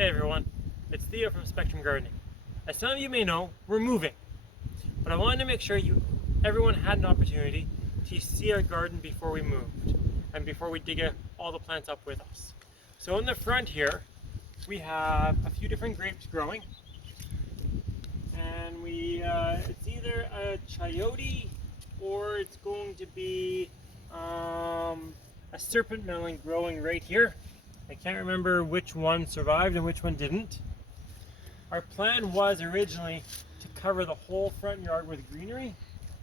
Hey everyone, it's Theo from Spectrum Gardening. As some of you may know, we're moving, but I wanted to make sure everyone had an opportunity to see our garden before we moved and before we dig all the plants up with us. So in the front here, we have a few different grapes growing, and it's either a chayote or it's going to be a serpent melon growing right here. I can't remember which one survived and which one didn't. Our plan was originally to cover the whole front yard with greenery,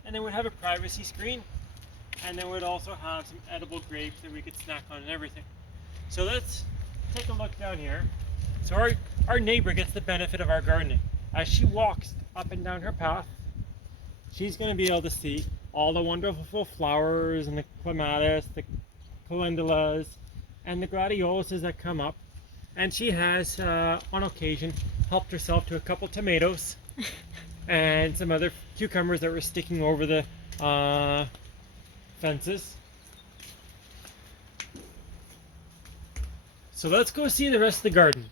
and then we'd have a privacy screen, and then we'd also have some edible grapes that we could snack on and everything. So let's take a look down here. So our neighbor gets the benefit of our gardening. As she walks up and down her path, she's going to be able to see all the wonderful flowers and the clematis, the calendulas, and the gladioluses that come up. And she has, on occasion, helped herself to a couple tomatoes and some other cucumbers that were sticking over the fences. So let's go see the rest of the garden.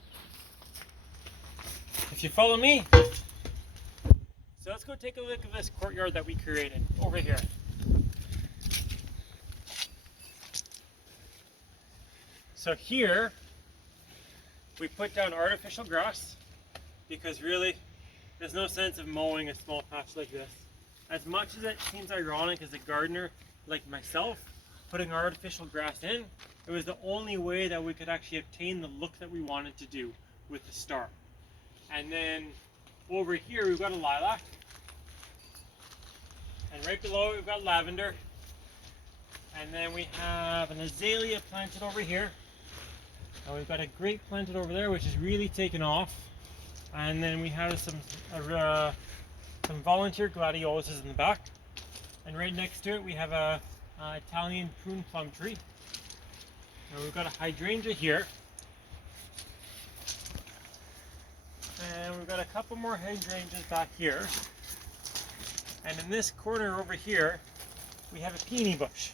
If you follow me, so let's go take a look at this courtyard that we created over here. So here, we put down artificial grass because really, there's no sense of mowing a small patch like this. As much as it seems ironic as a gardener like myself, putting artificial grass in, it was the only way that we could actually obtain the look that we wanted to do with the star. And then over here, we've got a lilac. And right below it, we've got lavender. And then we have an azalea planted over here. And we've got a grape planted over there, which is really taken off. And then we have some volunteer gladioluses in the back. And right next to it, we have a Italian prune plum tree. And we've got a hydrangea here. And we've got a couple more hydrangeas back here. And in this corner over here, we have a peony bush.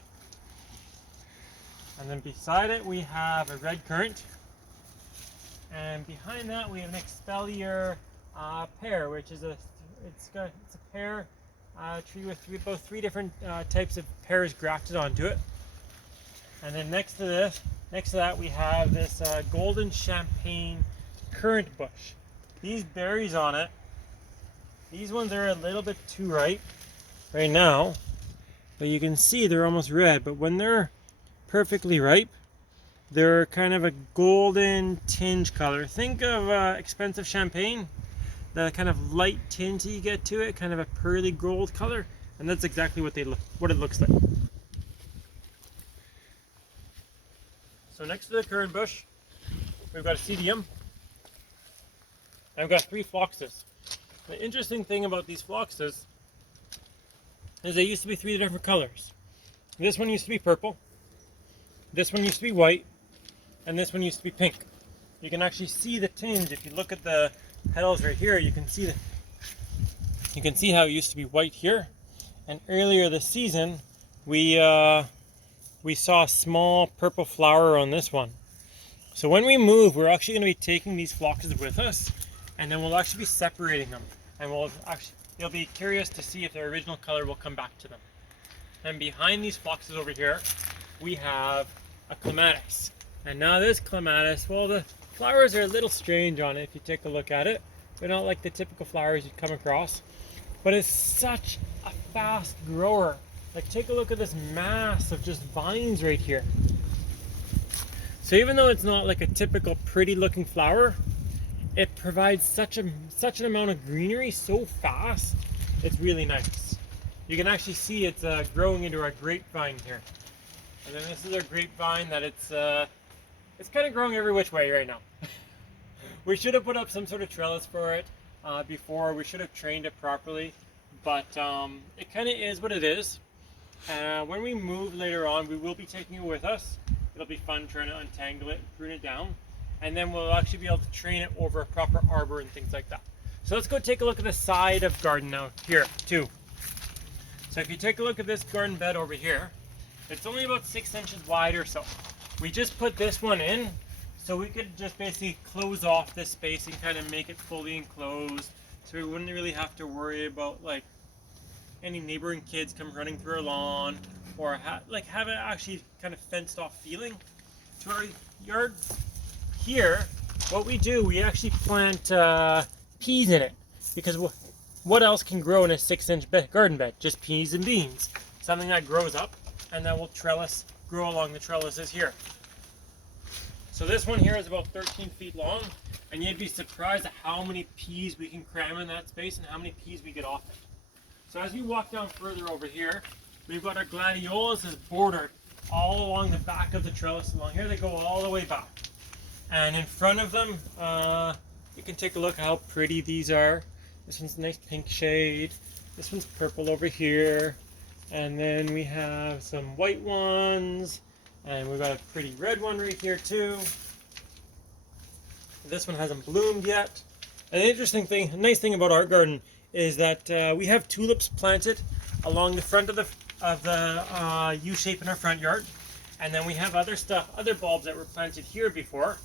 And then beside it, we have a red currant. And behind that, we have an Expelliar pear, which is a pear tree with about three different types of pears grafted onto it. And then next to that, we have this golden champagne currant bush. These berries on it, these ones are a little bit too ripe right now, but you can see they're almost red. But when they're perfectly ripe, they're kind of a golden tinge color. Think of expensive champagne, the kind of light tinge you get to it, kind of a pearly gold color, and that's exactly what it looks like. So next to the currant bush, we've got a CDM. I've got 3 phloxes. The interesting thing about these phloxes is they used to be 3 different colors. This one used to be purple, this one used to be white, and this one used to be pink. You can actually see the tinge. If you look at the petals right here, you can see how it used to be white here. And earlier this season, we saw a small purple flower on this one. So when we move, we're actually going to be taking these phloxes with us, and then we'll actually be separating them. And you'll be curious to see if their original color will come back to them. And behind these phloxes over here, we have a clematis. And now this clematis, well, the flowers are a little strange on it if you take a look at it. They're not like the typical flowers you'd come across, but it's such a fast grower. Like, take a look at this mass of just vines right here. So even though it's not like a typical pretty looking flower, it provides such an amount of greenery so fast. It's really nice. You can actually see it's growing into our grapevine here. And then this is our grapevine that it's kind of growing every which way right now. We should have put up some sort of trellis for it before. We should have trained it properly, but it kind of is what it is. When we move later on, we will be taking it with us. It'll be fun trying to untangle it and prune it down. And then we'll actually be able to train it over a proper arbor and things like that. So let's go take a look at the side of garden now here too. So if you take a look at this garden bed over here, it's only about 6 inches wide or so. We just put this one in So we could just basically close off this space and kind of make it fully enclosed, so we wouldn't really have to worry about like any neighboring kids come running through our lawn, or have it actually kind of fenced off feeling to our yard. Here, what we do, we actually plant peas in it, because what else can grow in a 6-inch garden bed? Just peas and beans. Something that grows up and that will grow along the trellises here. So this one here is about 13 feet long, and you'd be surprised at how many peas we can cram in that space and how many peas we get off it. So as we walk down further over here, we've got our gladiolus is bordered all along the back of the trellis along here. They go all the way back. And in front of them, you can take a look at how pretty these are. This one's a nice pink shade. This one's purple over here. And then we have some white ones. And we've got a pretty red one right here too. This one hasn't bloomed yet. And the interesting thing, a nice thing about our garden is that we have tulips planted along the front of the U shape in our front yard. And then we have other bulbs that were planted here before.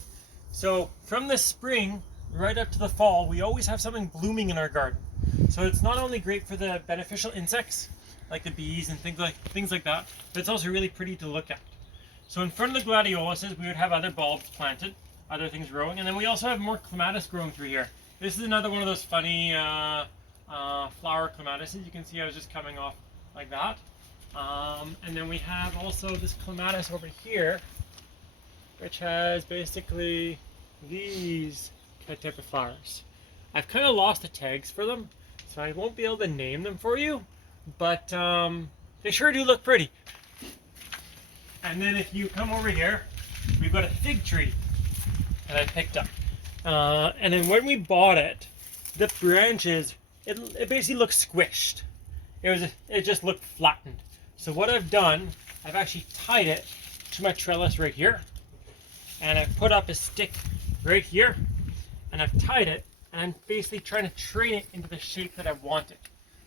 So from the spring right up to the fall, we always have something blooming in our garden. So it's not only great for the beneficial insects, like the bees and things like that, but it's also really pretty to look at. So in front of the gladioluses, we would have other bulbs planted, other things growing, and then we also have more clematis growing through here. This is another one of those funny flower clematises. You can see I was just coming off like that. And then we have also this clematis over here, which has basically these type of flowers. I've kind of lost the tags for them, so I won't be able to name them for you, but they sure do look pretty. And then if you come over here, we've got a fig tree that I picked up. And then when we bought it, the branches, it basically looked squished. It just looked flattened. So what I've done, I've actually tied it to my trellis right here. And I've put up a stick right here. And I've tied it. And I'm basically trying to train it into the shape that I want it.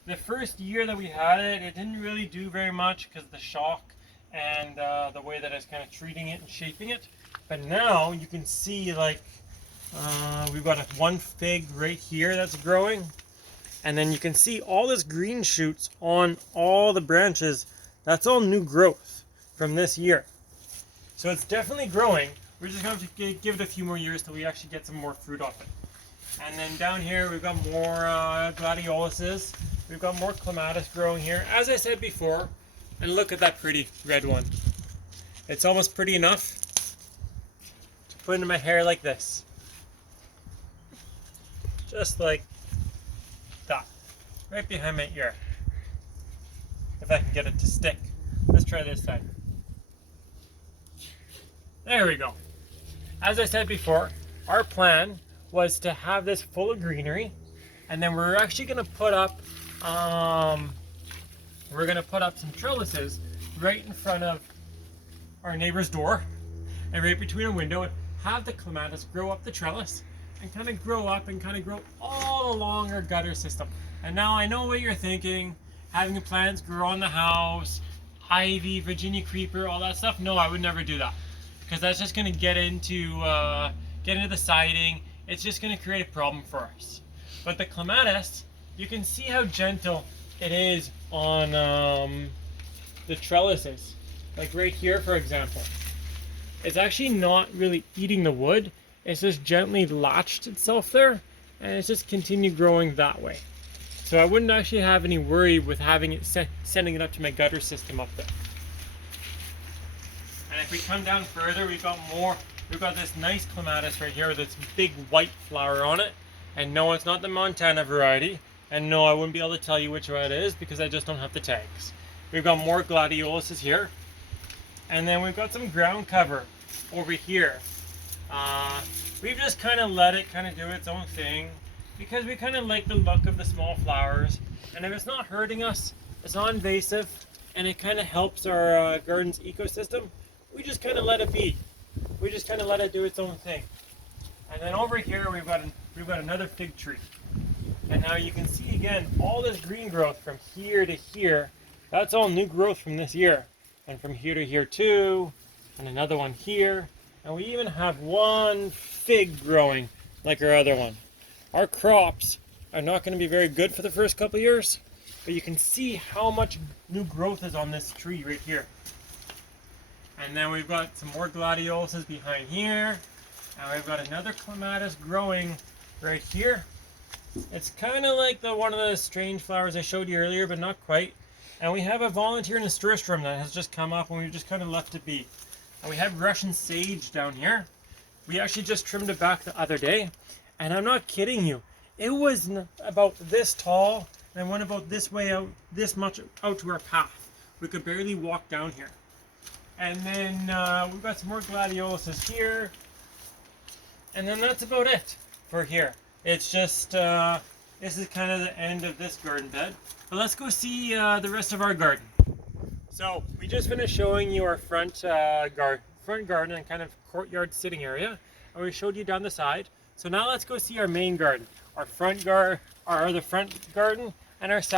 The first year that we had it, it didn't really do very much because of the shock and the way that I was kind of treating it and shaping it. But now you can see like we've got one fig right here that's growing, and then you can see all this green shoots on all the branches. That's all new growth from this year. So it's definitely growing. We're just going to give it a few more years till we actually get some more fruit off it. And then down here we've got more gladioluses. We've got more clematis growing here, as I said before. And look at that pretty red one. It's almost pretty enough to put into my hair like this. Just like that. Right behind my ear. If I can get it to stick. Let's try this side. There we go. As I said before, our plan was to have this full of greenery, and then we're actually going to put up some trellises right in front of our neighbor's door and right between a window, and have the clematis grow up the trellis and kind of grow up and kind of grow all along our gutter system. And now I know what you're thinking, having the plants grow on the house, ivy, Virginia creeper, all that stuff. No, I would never do that, because that's just going to get into the siding. It's just going to create a problem for us. But the clematis, you can see how gentle it is on the trellises. Like right here, for example. It's actually not really eating the wood. It's just gently latched itself there, and it's just continued growing that way. So I wouldn't actually have any worry with having it sending it up to my gutter system up there. And if we come down further, we've got this nice clematis right here with this big white flower on it. And no, it's not the Montana variety. And no, I wouldn't be able to tell you which one it is because I just don't have the tags. We've got more gladioluses here. And then we've got some ground cover over here. We've just kind of let it kind of do its own thing because we kind of like the look of the small flowers. And if it's not hurting us, it's not invasive, and it kind of helps our garden's ecosystem, we just kind of let it be. We just kind of let it do its own thing. And then over here we've got another fig tree. And now you can see again all this green growth from here to here. That's all new growth from this year. And from here to here too. And another one here. And we even have one fig growing like our other one. Our crops are not going to be very good for the first couple years, but you can see how much new growth is on this tree right here. And then we've got some more gladioluses behind here, and we've got another clematis growing right here. It's kind of like one of the strange flowers I showed you earlier, but not quite. And we have a volunteer nasturtium that has just come up, and we've just kind of left it be. And we have Russian sage down here. We actually just trimmed it back the other day, and I'm not kidding you. It was about this tall and went about this way out, this much out to our path. We could barely walk down here. And then we've got some more gladioluses here, and then that's about it for here. It's just this is kind of the end of this garden bed. But let's go see the rest of our garden. So we just finished showing you our front garden and kind of courtyard sitting area, and we showed you down the side. So now let's go see our main garden, our front garden and our side.